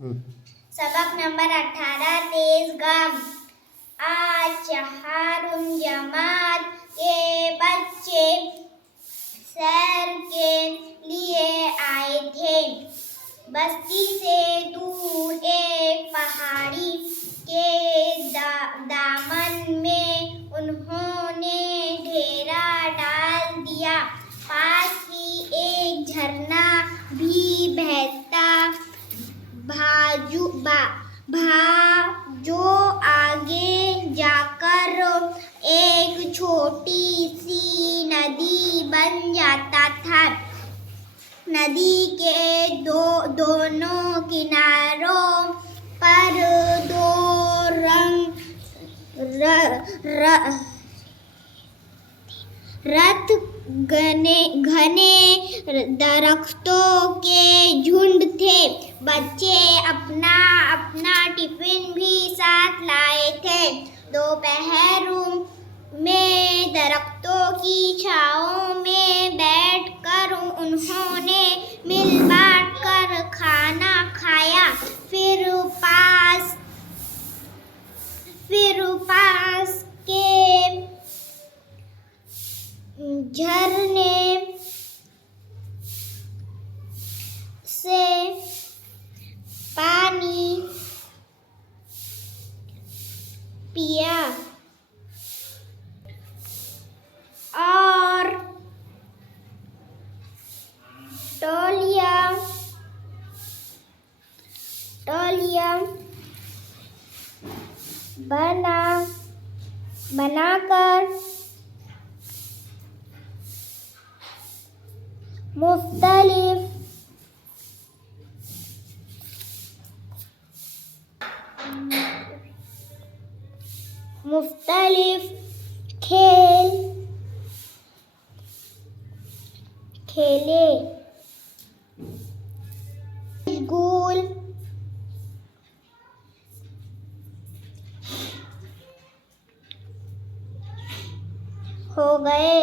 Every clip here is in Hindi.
सबक नंबर 18 तेज गम। आज चहारुम जमात के बच्चे सैर के लिए आए थे। बस्ती से दूर एक पहाड़ी के दामन में उन्होंने डेरा डाल दिया। पास ही एक झरना भी बहता जो आगे जाकर एक छोटी सी नदी बन जाता था। नदी के दोनों किनारों पर दो रथ घने दरख्तों के झुंड थे। बच्चे अपना अपना टिफिन भी साथ लाए थे। दोपहर में दरख्तों की छांव में बैठकर उन्होंने मिल बांट कर खाना खाया। फिर पास के झरने से पानी पिया और तौलिया बनाकर मुख्तलिफ खेल खेले। मशगूल हो गए।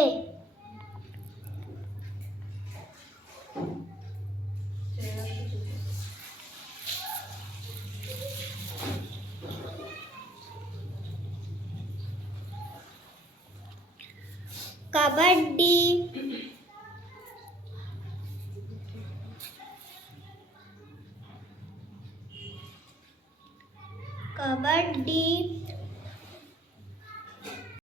कबड्डी